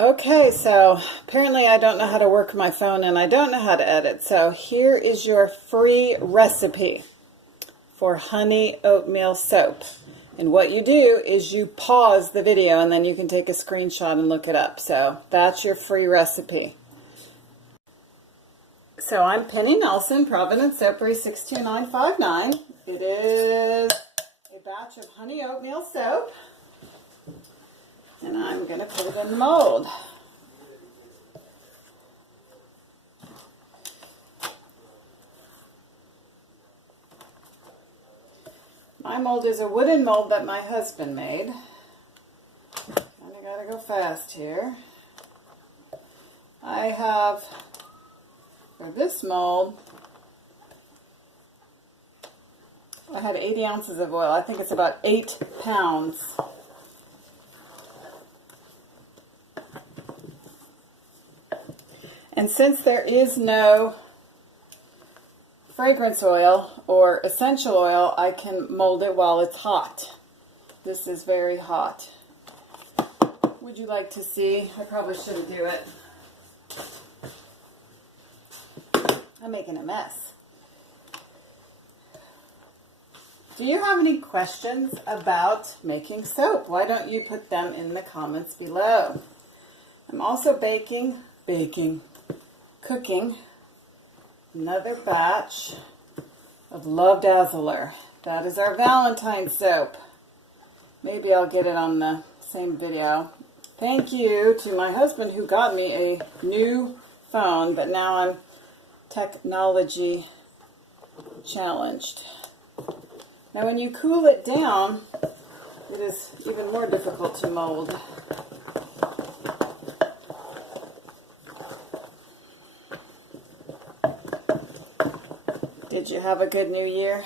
Okay, so apparently I don't know how to work my phone and I don't know how to edit. So here is your free recipe for honey oatmeal soap. And what you do is you pause the video and then you can take a screenshot and look it up. So that's your free recipe. So I'm Penny Nelson, Providence Soapery 62959. It is a batch of honey oatmeal soap. And I'm going to put it in the mold. My mold is a wooden mold that my husband made. And I got to go fast here. I have, for this mold, I had 80 ounces of oil. I think it's about 8 pounds. And since there is no fragrance oil or essential oil, I can mold it while it's hot. This is very hot. Would you like to see? I probably shouldn't do it. I'm making a mess. Do you have any questions about making soap? Why don't you put them in the comments below? I'm also cooking another batch of Love Dazzler. That is our Valentine's soap. Maybe I'll get it on the same video. Thank you to my husband who got me a new phone, but now I'm technology challenged. Now when you cool it down, it is even more difficult to mold. Did you have a good New Year?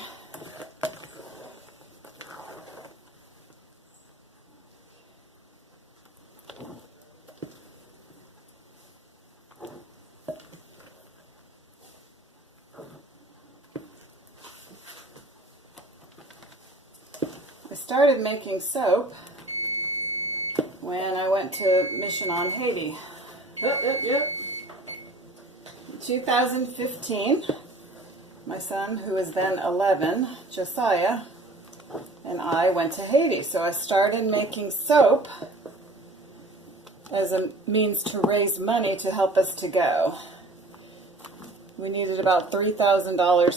I started making soap when I went to mission on Haiti. In 2015. My son, who was then 11, Josiah, and I went to Haiti. So I started making soap as a means to raise money to help us to go. We needed about $3,000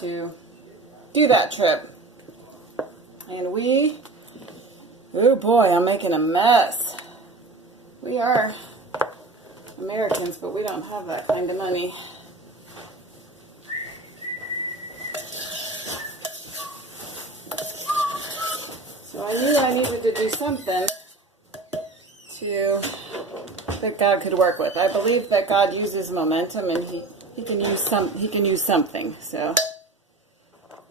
to do that trip. And oh boy, I'm making a mess. We are Americans, but we don't have that kind of money. So I knew I needed to do something that God could work with. I believe that God uses momentum, and he can use something. So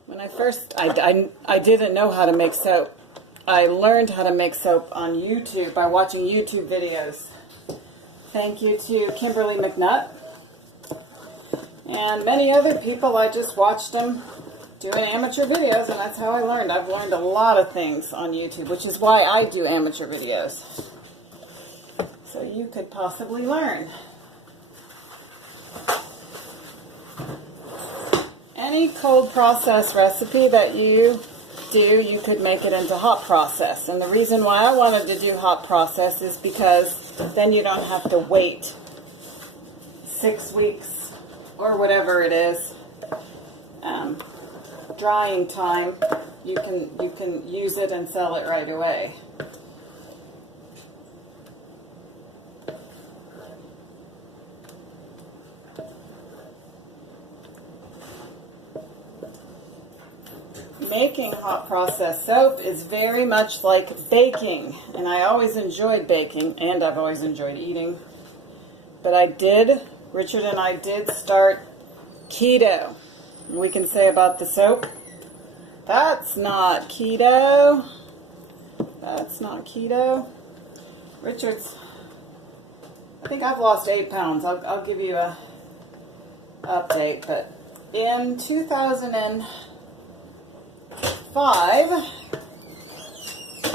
when I first I didn't know how to make soap. I learned how to make soap on YouTube by watching YouTube videos. Thank you to Kimberly McNutt and many other people. I just watched them doing amateur videos, and that's how I learned. I've learned a lot of things on YouTube, which is why I do amateur videos. So you could possibly learn. Any cold process recipe that you do, you could make it into hot process. And the reason why I wanted to do hot process is because then you don't have to wait 6 weeks or whatever it is. Drying time, you can use it and sell it right away. Making hot process soap is very much like baking, and I always enjoyed baking, and I've always enjoyed eating. But Richard and I did start keto. We can say about the soap, that's not keto. That's not keto. Richard's, I think I've lost 8 pounds. I'll give you a update. But in 2005,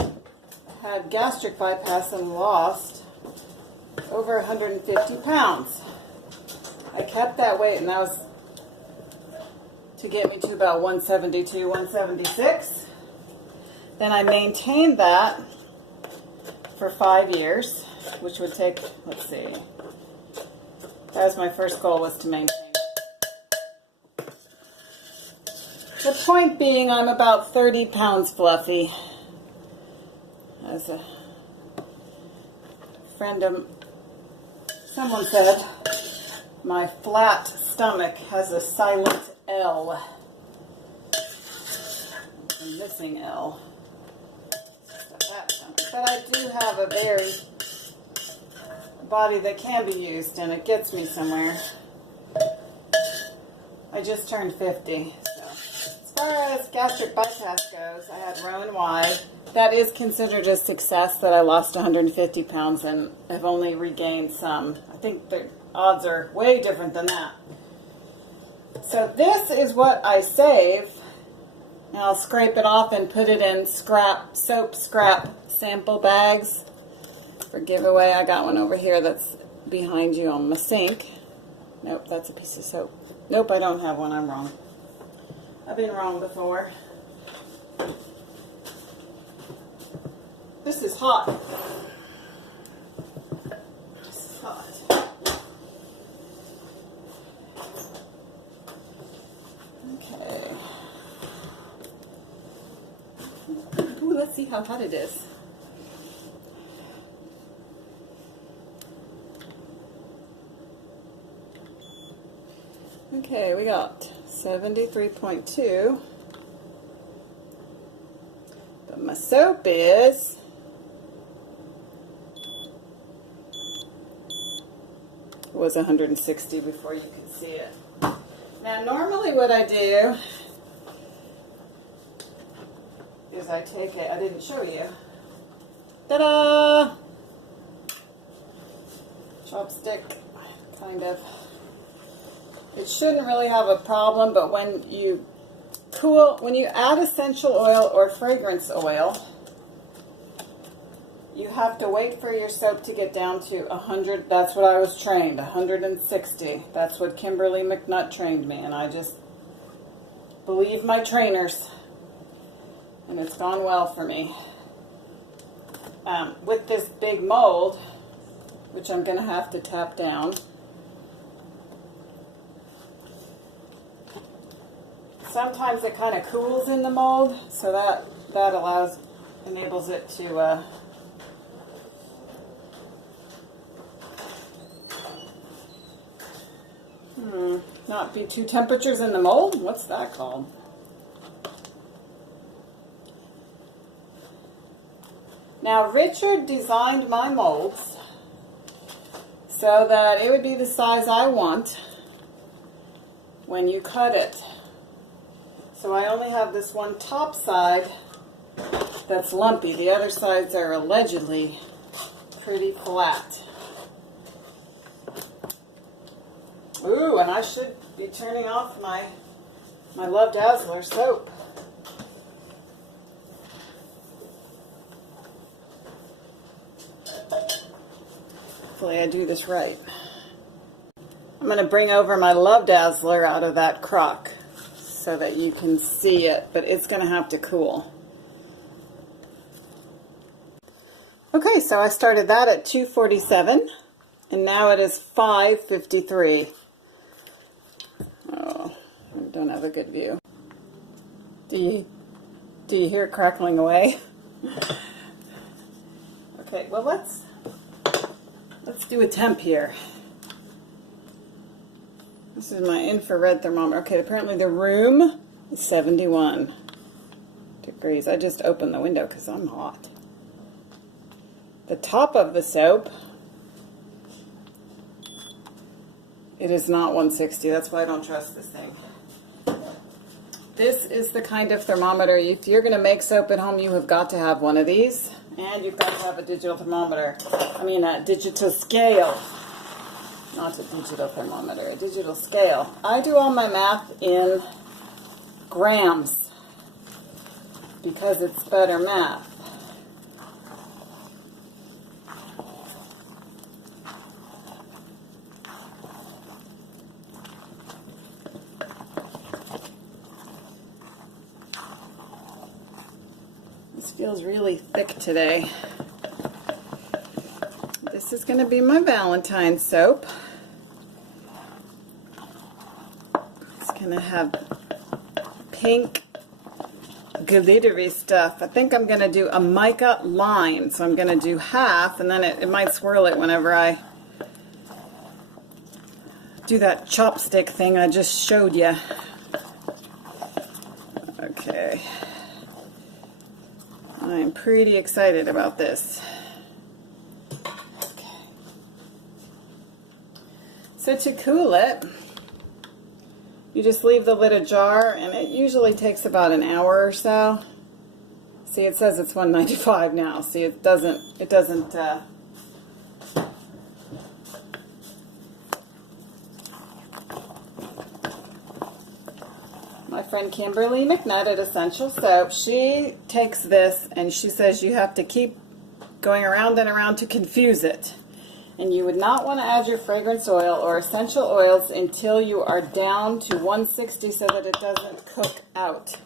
I had gastric bypass and lost over 150 pounds. I kept that weight, and that was to get me to about 172, 176. Then I maintained that for 5 years, which would take, let's see, that was my first goal, was to maintain. The point being, I'm about 30 pounds fluffy. As a friend of someone said, my flat stomach has a silent L. I'm missing L. But I do have a very body that can be used, and it gets me somewhere. I just turned 50. So as far as gastric bypass goes, I had Rowan-Y. That is considered a success that I lost 150 pounds and have only regained some. I think the odds are way different than that. So this is what I save. And I'll scrape it off and put it in soap scrap sample bags for giveaway. I got one over here that's behind you on my sink. Nope, that's a piece of soap. Nope, I don't have one. I'm wrong. I've been wrong before. This is hot. This is hot. Okay. Ooh, let's see how hot it is. Okay, we got 73.2. But my soap is was 160 before you could see it. Now normally what I do is I take it, I didn't show you. Ta-da! Chopstick, kind of. It shouldn't really have a problem, but when you add essential oil or fragrance oil, you have to wait for your soap to get down to 100. That's what I was trained, 160. That's what Kimberly McNutt trained me, and I just believe my trainers. And it's gone well for me. With this big mold, which I'm going to have to tap down, sometimes it kind of cools in the mold, so that enables it to not be two temperatures in the mold. What's that called? Now, Richard designed my molds so that it would be the size I want when you cut it. So I only have this one top side that's lumpy. The other sides are allegedly pretty flat. Ooh, and I should be turning off my Love Dazzler soap. Hopefully I do this right. I'm going to bring over my Love Dazzler out of that crock so that you can see it, but it's going to have to cool. Okay, so I started that at 247, and now it is 5:53. Oh, I don't have a good view. Do you hear it crackling away? Okay, well let's do a temp here. This is my infrared thermometer. Okay, apparently the room is 71 degrees. I just opened the window because I'm hot. The top of the soap, it is not 160. That's why I don't trust this thing. This is the kind of thermometer, if you're going to make soap at home, you have got to have one of these. And you've got to have a digital thermometer. I mean a digital scale. Not a digital thermometer, a digital scale. I do all my math in grams because it's better math. feels really thick today. This is going to be my Valentine's soap. It's going to have pink glittery stuff. I think I'm going to do a mica line, so I'm going to do half, and then it might swirl it whenever I do that chopstick thing I just showed you. Okay. I'm pretty excited about this. Okay. So to cool it, you just leave the lid ajar, and it usually takes about an hour or so. See, it says it's 195 now. See, it doesn't my friend Kimberly McNutt at Essential Soap, she takes this and she says you have to keep going around and around to confuse it. And you would not want to add your fragrance oil or essential oils until you are down to 160 so that it doesn't cook out.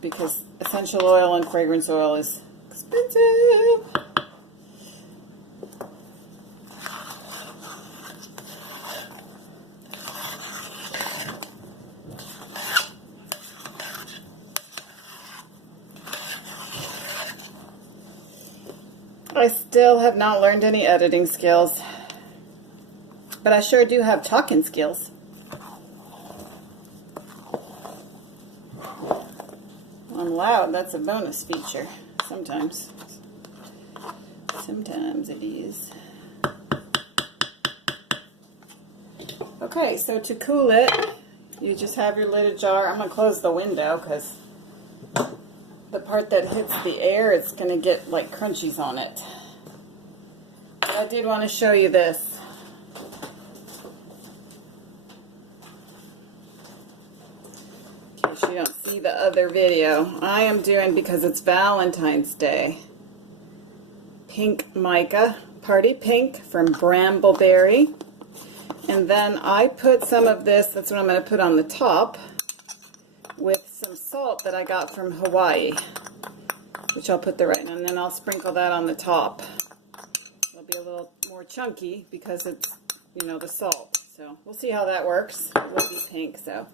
Because essential oil and fragrance oil is expensive. I still have not learned any editing skills, but I sure do have talking skills. I'm loud, that's a bonus feature. Sometimes. Sometimes it is. Okay, so to cool it, you just have your lid ajar. I'm going to close the window because the part that hits the air, it's going to get like crunchies on it. But I did want to show you this. In case you don't see the other video. I am doing, because it's Valentine's Day, pink mica, party pink from Brambleberry. And then I put some of this, that's what I'm going to put on the top, with some salt that I got from Hawaii, which I'll put there right now, and then I'll sprinkle that on the top. It'll be a little more chunky because it's, you know, the salt. So we'll see how that works. It will be pink, so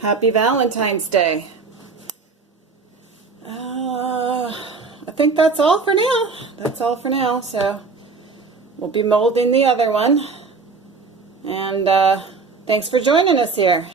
happy Valentine's Day. I think that's all for now. That's all for now. So we'll be molding the other one. And thanks for joining us here.